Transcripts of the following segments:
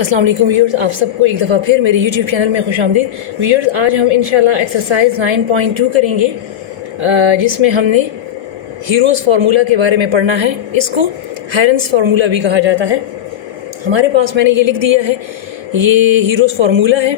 अस्सलाम वालेकुम व्यूअर्स, आप सबको एक दफ़ा फिर मेरे यूट्यूब चैनल में खुशामदीद। व्यूअर्स, आज हम इंशाल्लाह एक्सरसाइज 9.2 करेंगे, जिसमें हमने हीरोज़ फार्मूला के बारे में पढ़ना है। इसको हैरन्स फार्मूला भी कहा जाता है। हमारे पास मैंने ये लिख दिया है, ये हीरोज़ फार्मूला है।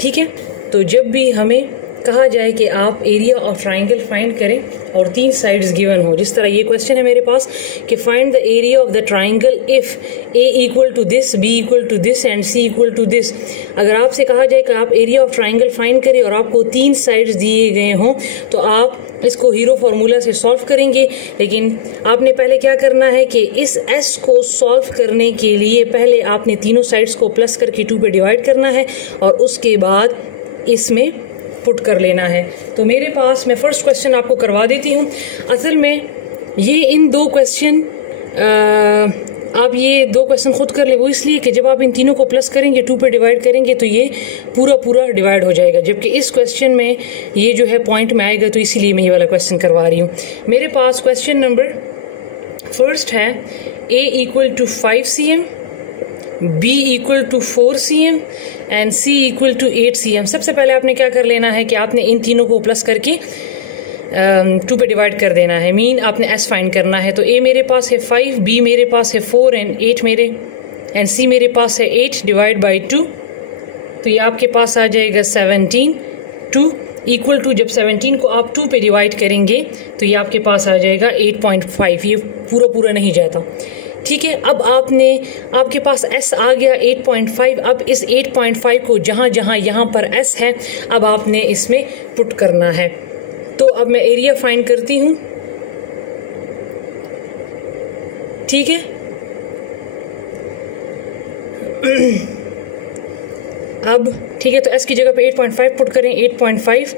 ठीक है, तो जब भी हमें कहा जाए कि आप एरिया ऑफ ट्राइंगल फाइंड करें और 3 साइड्स गिवन हो, जिस तरह ये क्वेश्चन है मेरे पास कि find the area of the triangle if A equal to this, B equal to this and C equal to this. अगर आपसे कहा जाए कि आप एरिया ऑफ ट्राइंगल फाइंड करें और आपको 3 साइड्स दिए गए हों, तो आप इसको हीरो फार्मूला से सॉल्व करेंगे। लेकिन आपने पहले क्या करना है कि इस एस को सॉल्व करने के लिए पहले आपने तीनों साइड्स को प्लस करके 2 पे डिवाइड करना है और उसके बाद इसमें पुट कर लेना है। तो मेरे पास, मैं फर्स्ट क्वेश्चन आपको करवा देती हूँ। असल में ये इन 2 क्वेश्चन, आप ये 2 क्वेश्चन खुद कर ले, वो इसलिए कि जब आप इन तीनों को प्लस करेंगे 2 पे डिवाइड करेंगे तो ये पूरा डिवाइड हो जाएगा, जबकि इस क्वेश्चन में ये जो है पॉइंट में आएगा, तो इसीलिए मैं ये वाला क्वेश्चन करवा रही हूँ। मेरे पास क्वेश्चन नंबर फर्स्ट है A equal to 5 cm, B equal to 4 cm and C equal to 8 cm। सबसे पहले आपने क्या कर लेना है कि आपने इन तीनों को प्लस करके 2 पे डिवाइड कर देना है। मीन आपने S फाइंड करना है। तो A मेरे पास है 5, B मेरे पास है 4 एंड 8 एंड C मेरे पास है 8 डिवाइड बाई 2। तो ये आपके पास आ जाएगा 17, 2 इक्वल टू, जब 17 को आप 2 पे डिवाइड करेंगे तो ये आपके पास आ जाएगा 8.5। ये पूरा नहीं जाता। ठीक है, अब आपके पास S आ गया 8.5। अब इस 8.5 को जहाँ यहाँ पर S है, अब आपने इसमें पुट करना है। तो अब मैं एरिया फाइंड करती हूँ। ठीक है, अब ठीक है, तो S की जगह पे 8.5 पुट करें। 8.5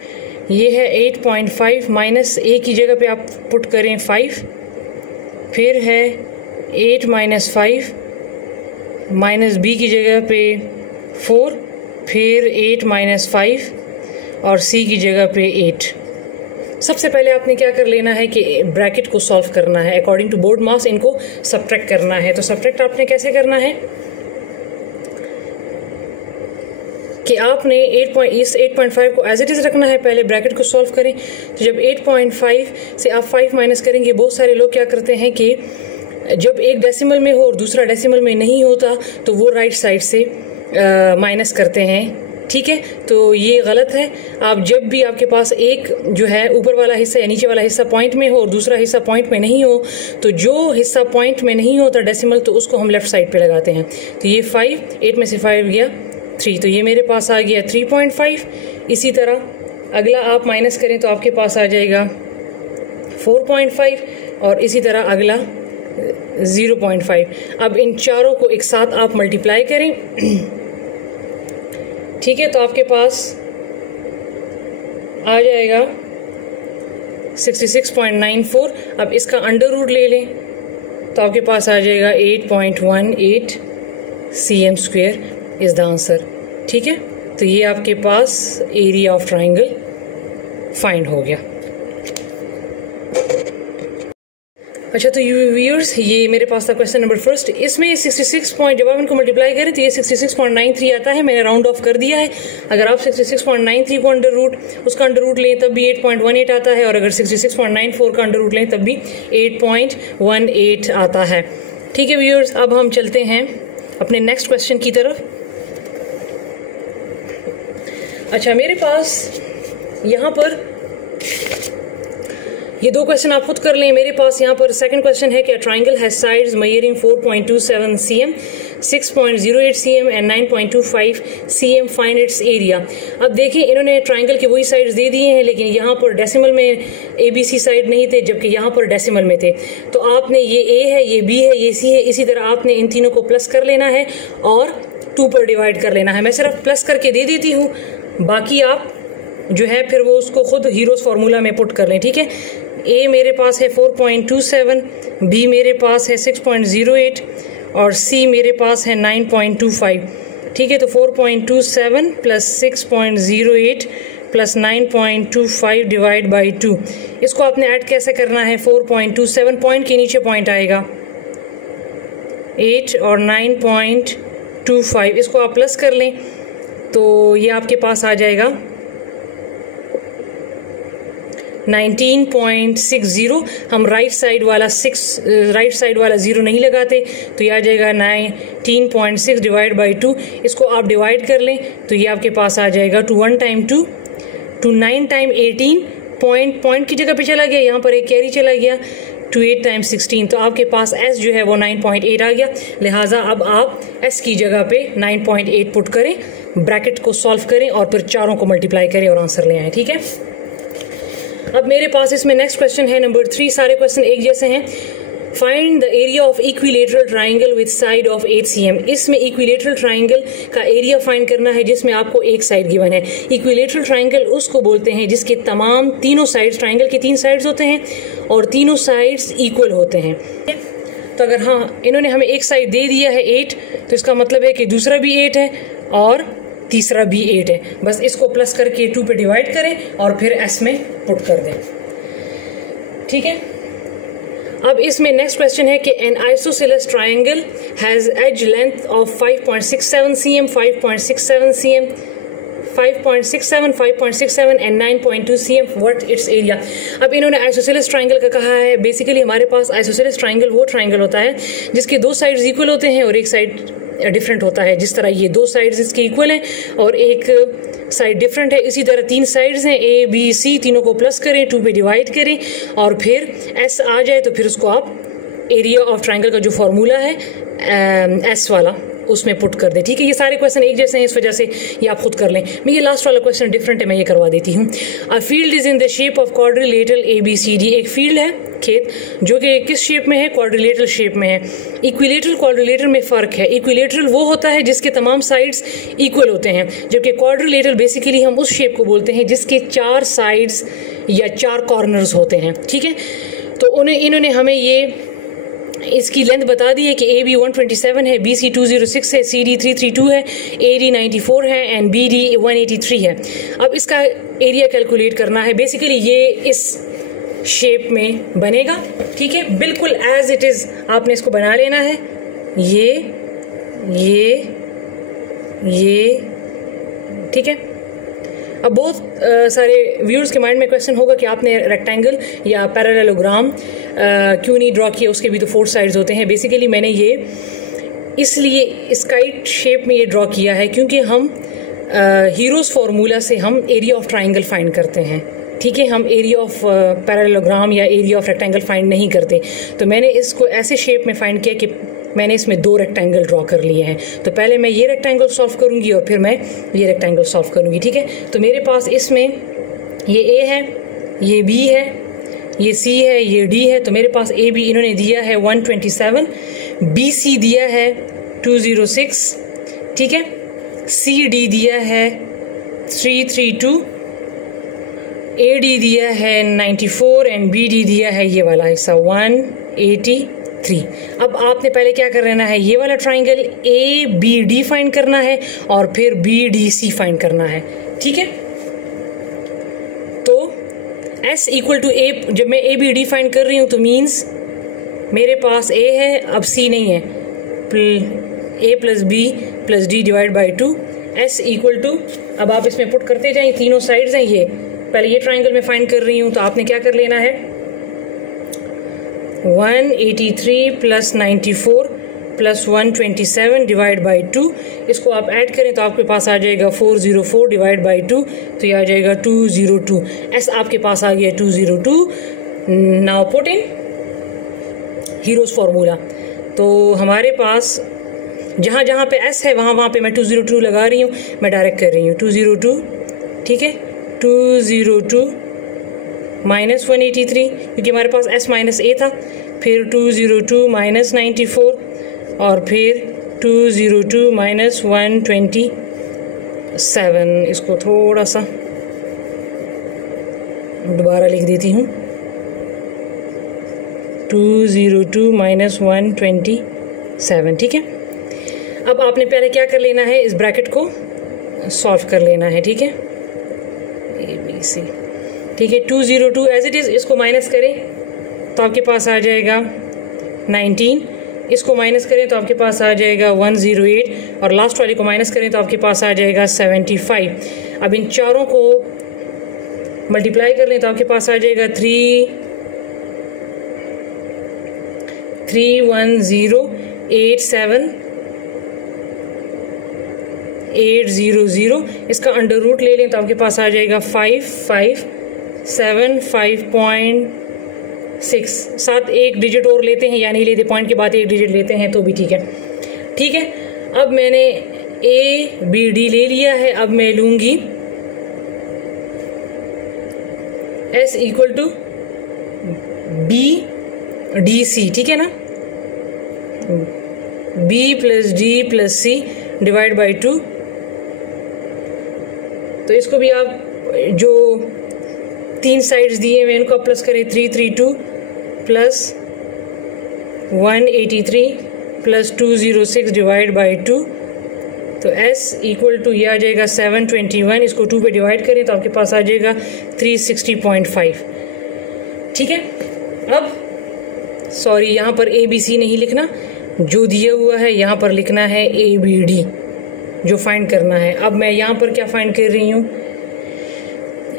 ये है 8.5 माइनस A की जगह पे आप पुट करें 5, फिर है 8 माइनस 5 माइनस B की जगह पे 4, फिर 8 माइनस 5 और C की जगह पे 8। सबसे पहले आपने क्या कर लेना है कि ब्रैकेट को सॉल्व करना है। अकॉर्डिंग टू बोर्ड मास इनको सब्ट्रैक्ट करना है। तो सब्ट्रैक्ट आपने कैसे करना है कि आपने इस 8.5 को एज इट इज़ रखना है। पहले ब्रैकेट को सॉल्व करें। तो जब 8.5 से आप 5 माइनस करेंगे, बहुत सारे लोग क्या करते हैं कि जब एक डेसिमल में हो और दूसरा डेसिमल में नहीं होता तो वो राइट साइड से माइनस करते हैं। ठीक है, तो ये गलत है। आप जब भी आपके पास एक जो है ऊपर वाला हिस्सा या नीचे वाला हिस्सा पॉइंट में हो और दूसरा हिस्सा पॉइंट में नहीं हो, तो जो हिस्सा पॉइंट में नहीं होता डेसिमल, तो उसको हम लेफ्ट साइड पे लगाते हैं। तो ये 5, 8 में से 5 गया 3, तो ये मेरे पास आ गया 3.5। इसी तरह अगला आप माइनस करें तो आपके पास आ जाएगा 4.5 और इसी तरह अगला 0.5। अब इन चारों को एक साथ आप मल्टीप्लाई करें। ठीक है, तो आपके पास आ जाएगा 66.94। अब इसका अंडर रूट ले लें तो आपके पास आ जाएगा 8.18 cm² इज द आंसर। ठीक है, तो ये आपके पास एरिया ऑफ ट्राइंगल फाइंड हो गया। अच्छा, तो व्यूअर्स, ये मेरे पास था क्वेश्चन नंबर फर्स्ट। इसमें 66 पॉइंट, जब आप इनको मल्टीप्लाई करें तो ये 66.93 आता है। मैंने राउंड ऑफ कर दिया है। अगर आप 66.93 को उसका अंडर रूट लें तब भी 8.18 आता है, और अगर 66.94 का अंडर रूट लें तब भी 8.18 आता है। ठीक है व्यूअर्स, अब हम चलते हैं अपने नेक्स्ट क्वेश्चन की तरफ। अच्छा, मेरे पास यहाँ पर ये 2 क्वेश्चन आप खुद कर लें। मेरे पास यहाँ पर सेकंड क्वेश्चन है कि triangle has sides measuring 4.27 cm, 6.08 cm and 9.25 cm, find its area. अब देखिए, इन्होंने ट्राइंगल के वही साइड्स दे दिए हैं, लेकिन यहाँ पर डेसिमल में ABC साइड नहीं थे, जबकि यहाँ पर डेसिमल में थे। तो आपने ये A है, ये B है, ये C है, इसी तरह आपने इन तीनों को प्लस कर लेना है और 2 पर डिवाइड कर लेना है। मैं सिर्फ प्लस करके दे देती हूँ, बाकी आप जो है फिर वो उसको खुद हीरोज फार्मूला में पुट कर लें। ठीक है, A मेरे पास है 4.27, B मेरे पास है 6.08 और C मेरे पास है 9.25। ठीक है, तो 4.27 प्लस 6.08 प्लस 9.25 डिवाइड बाई 2। इसको आपने ऐड कैसे करना है? 4.27 पॉइंट के नीचे पॉइंट आएगा 8 और 9.25 25, इसको आप प्लस कर लें तो ये आपके पास आ जाएगा 19.60। हम राइट साइड वाला 0 नहीं लगाते, तो ये आ जाएगा 19.6 डिवाइड बाई 2। इसको आप डिवाइड कर लें तो ये आपके पास आ जाएगा 2 1 टाइम 2 टू 9 टाइम 18, पॉइंट की जगह पे चला गया, यहाँ पर एक कैरी चला गया, 2 8 टाइम 16, तो आपके पास s जो है वो 9.8 आ गया। लिहाजा अब आप s की जगह पे 9.8 पुट करें, ब्रैकेट को सॉल्व करें और फिर चारों को मल्टीप्लाई करें और आंसर ले आएँ। ठीक है, अब मेरे पास इसमें नेक्स्ट क्वेश्चन है नंबर 3। सारे क्वेश्चन एक जैसे हैं। Find the area of equilateral triangle with side of 8 cm। इसमें इक्विलेटरल ट्राइंगल का एरिया फाइंड करना है जिसमें आपको एक साइड गिवन है। इक्विलेटरल ट्राइंगल उसको बोलते हैं जिसके तमाम तीनों साइड्स, ट्राइंगल के 3 साइड्स होते हैं और तीनों साइड्स इक्वल होते हैं। तो अगर हाँ इन्होंने हमें एक साइड दे दिया है 8, तो इसका मतलब है कि दूसरा भी 8 है और तीसरा भी 8 है। बस इसको प्लस करके 2 पे डिवाइड करें और फिर s में पुट कर दें। ठीक है, अब इसमें नेक्स्ट क्वेश्चन है कि an isosceles triangle has edge length of 5.67 cm, 5.67 cm, 5.67, 5.67 and 9.2 cm, what its area. अब इन्होंने आइसोसेलेस ट्राइंगल का कहा है। बेसिकली हमारे पास आइसोसेलेस ट्राइंगल वो ट्राइंगल होता है जिसके 2 साइड्स इक्वल होते हैं और एक साइड डिफरेंट होता है। जिस तरह ये 2 साइड्स इसके इक्वल हैं और एक साइड डिफरेंट है, इसी तरह 3 साइड्स हैं A B C, तीनों को प्लस करें, 2 पे डिवाइड करें और फिर S आ जाए तो फिर उसको आप एरिया ऑफ ट्राइंगल का जो फॉर्मूला है S वाला उसमें पुट कर दे। ठीक है, ये सारे क्वेश्चन एक जैसे हैं, इस वजह से ये आप खुद कर लें। मैं ये लास्ट वाला क्वेश्चन डिफरेंट है, मैं ये करवा देती हूँ। A field is in the shape of quadrilateral ABCD। एक फील्ड है, खेत, जो कि किस शेप में है? क्वाड्रिलेटरल शेप में है। इक्विलेटरल क्वाड्रिलेटरल में फ़र्क है। इक्विलेटरल वो होता है जिसके तमाम साइड्स इक्वल होते हैं, जबकि क्वाड्रिलेटरल बेसिकली हम उस शेप को बोलते हैं जिसके 4 साइड्स या 4 कॉर्नर्स होते हैं। ठीक है, तो इन्होंने हमें ये इसकी लेंथ बता दी है कि AB 127 है, BC 206 है, CD 332 है, AD 94 है एंड BD 183 है। अब इसका एरिया कैलकुलेट करना है। बेसिकली ये इस शेप में बनेगा। ठीक है, बिल्कुल एज इट इज़ आपने इसको बना लेना है। ये ठीक है। अब बहुत सारे व्यूअर्स के माइंड में क्वेश्चन होगा कि आपने रेक्टेंगल या पैरेललोग्राम क्यों नहीं ड्रॉ किया, उसके भी तो 4 साइड्स होते हैं। बेसिकली मैंने ये इसलिए स्काइट शेप में ये ड्रॉ किया है क्योंकि हम हीरोज़ फार्मूला से हम एरिया ऑफ ट्राइंगल फाइंड करते हैं। ठीक है, हम एरिया ऑफ पैरेललोग्राम या एरिया ऑफ रेक्टेंगल फाइंड नहीं करते। तो मैंने इसको ऐसे शेप में फाइंड किया कि मैंने इसमें 2 रेक्टेंगल ड्रॉ कर लिए हैं। तो पहले मैं ये रेक्टेंगल सॉल्व करूंगी और फिर मैं ये रेक्टेंगल सॉल्व करूंगी। ठीक है, तो मेरे पास इसमें ये A है, ये B है, ये C है, ये D है। तो मेरे पास AB इन्होंने दिया है 127, BC दिया है 206, ठीक है, CD दिया है 332, AD दिया है 94 एंड BD दिया है ये वाला हिस्सा 183। अब आपने पहले क्या कर लेना है, ये वाला ट्राइंगल ABD फाइंड करना है और फिर BDC फाइंड करना है। ठीक है, तो S इक्वल टू A, जब मैं ABD फाइंड कर रही हूँ तो मीन्स मेरे पास A है, अब C नहीं है, A plus B plus D divide by 2। S equal to, अब आप इसमें पुट करते जाएं, तीनों साइड्स हैं ये। पहले ये ट्राइंगल में फाइंड कर रही हूँ तो आपने क्या कर लेना है, 183 प्लस 94 प्लस 127 डिवाइड बाई 2। इसको आप ऐड करें तो आपके पास आ जाएगा 404 डिवाइड बाई 2, तो ये आ जाएगा 202। S आपके पास आ गया 202। Now put in heroes formula. तो हमारे पास जहाँ जहाँ पे S है वहाँ पे मैं 202 लगा रही हूँ, मैं डायरेक्ट कर रही हूँ 202। ठीक है, 202 माइनस 183 क्योंकि हमारे पास S माइनस A था, फिर 202 माइनस 94 और फिर 202 माइनस 127। इसको थोड़ा सा दोबारा लिख देती हूँ, 202 माइनस 127। ठीक है, अब आपने पहले क्या कर लेना है, इस ब्रैकेट को सॉल्व कर लेना है। ठीक है, ABC, ठीक है, 202 एज इट इज़, इसको माइनस करें तो आपके पास आ जाएगा 19। इसको माइनस करें तो आपके पास आ जाएगा 108 और लास्ट वाले को माइनस करें तो आपके पास आ जाएगा 75। अब इन चारों को मल्टीप्लाई कर लें तो आपके पास आ जाएगा 31087,800। इसका अंडर रूट ले लें तो आपके पास आ जाएगा 5575.6। साथ एक डिजिट और लेते हैं, यानी लेते पॉइंट के बाद एक डिजिट लेते हैं तो भी ठीक है। ठीक है, अब मैंने ए बी डी ले लिया है। अब मैं लूंगी S equal to B D C, ठीक है ना, B plus D plus C divide by 2। तो इसको भी आप जो 3 साइड्स दिए हुए इनको प्लस करें, 332 प्लस 183 प्लस 206 डिवाइड बाई 2। तो S इक्वल टू ये आ जाएगा 721। इसको 2 पे डिवाइड करें तो आपके पास आ जाएगा 360.5। ठीक है, अब सॉरी यहाँ पर ABC नहीं लिखना, जो दिया हुआ है यहाँ पर लिखना है ABD, जो फाइंड करना है। अब मैं यहाँ पर क्या फाइंड कर रही हूँ,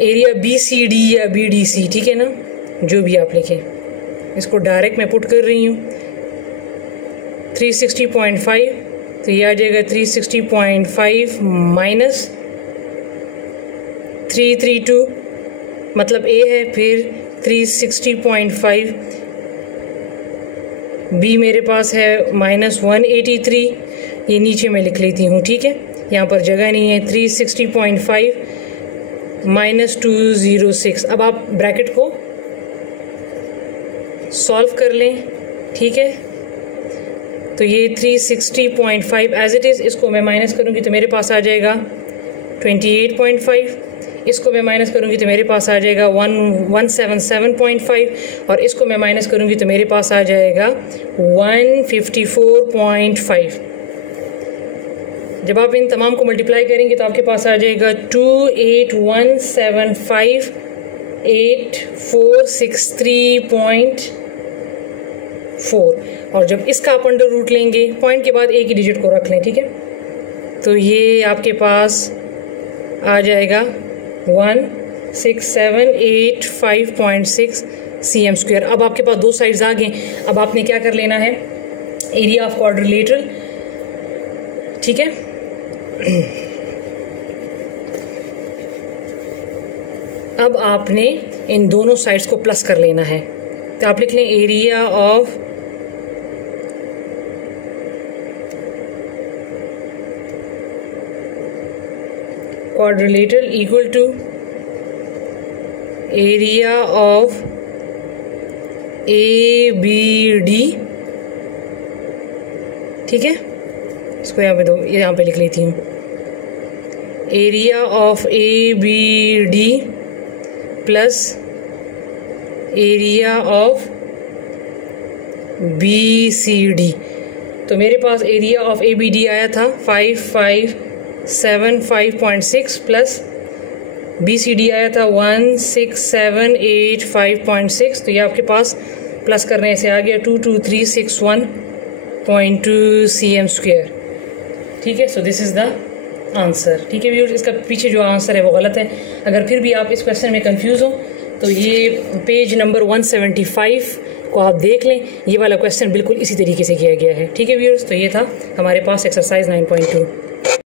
एरिया BCD या BDC, ठीक है ना, जो भी आप लिखें। इसको डायरेक्ट मैं पुट कर रही हूँ 360.5, तो ये आ जाएगा 360.5 माइनस 332, मतलब A है, फिर 360.5, B मेरे पास है माइनस 183, ये नीचे मैं लिख लेती हूँ, ठीक है, यहाँ पर जगह नहीं है। 360.5 माइनस 206। अब आप ब्रैकेट को सॉल्व कर लें, ठीक है। तो ये 360.5 एज इट इज़, इसको मैं माइनस करूँगी तो मेरे पास आ जाएगा 28.5, इसको मैं माइनस करूँगी तो मेरे पास आ जाएगा 177.5 और इसको मैं माइनस करूँगी तो मेरे पास आ जाएगा 154.5। जब आप इन तमाम को मल्टीप्लाई करेंगे तो आपके पास आ जाएगा 28175,8463.4। और जब इसका आप अंडर रूट लेंगे, पॉइंट के बाद एक ही डिजिट को रख लें, ठीक है, तो ये आपके पास आ जाएगा 1678.5.6 cm²। अब आपके पास दो साइड्स आ गए। अब आपने क्या कर लेना है, एरिया ऑफ क्वाड्रिलेटरल, ठीक है। अब आपने इन दोनों साइड्स को प्लस कर लेना है, तो आप लिख लें area of quadrilateral equal to area of ABD, ठीक है। इसको यहाँ पे लिख लेती हूँ, area of ABD plus area of BCD। तो मेरे पास एरिया ऑफ ABD आया था 5575.6 प्लस BCD आया था 16785.6। तो ये आपके पास प्लस करने से आ गया 22361.2 cm², ठीक है। So this is the answer, ठीक है व्यूअर्स। इसका पीछे जो आंसर है वो गलत है। अगर फिर भी आप इस क्वेश्चन में कंफ्यूज हो तो ये पेज नंबर 175 को आप देख लें, ये वाला क्वेश्चन बिल्कुल इसी तरीके से किया गया है, ठीक है व्यूअर्स। तो ये था हमारे पास एक्सरसाइज 9.2।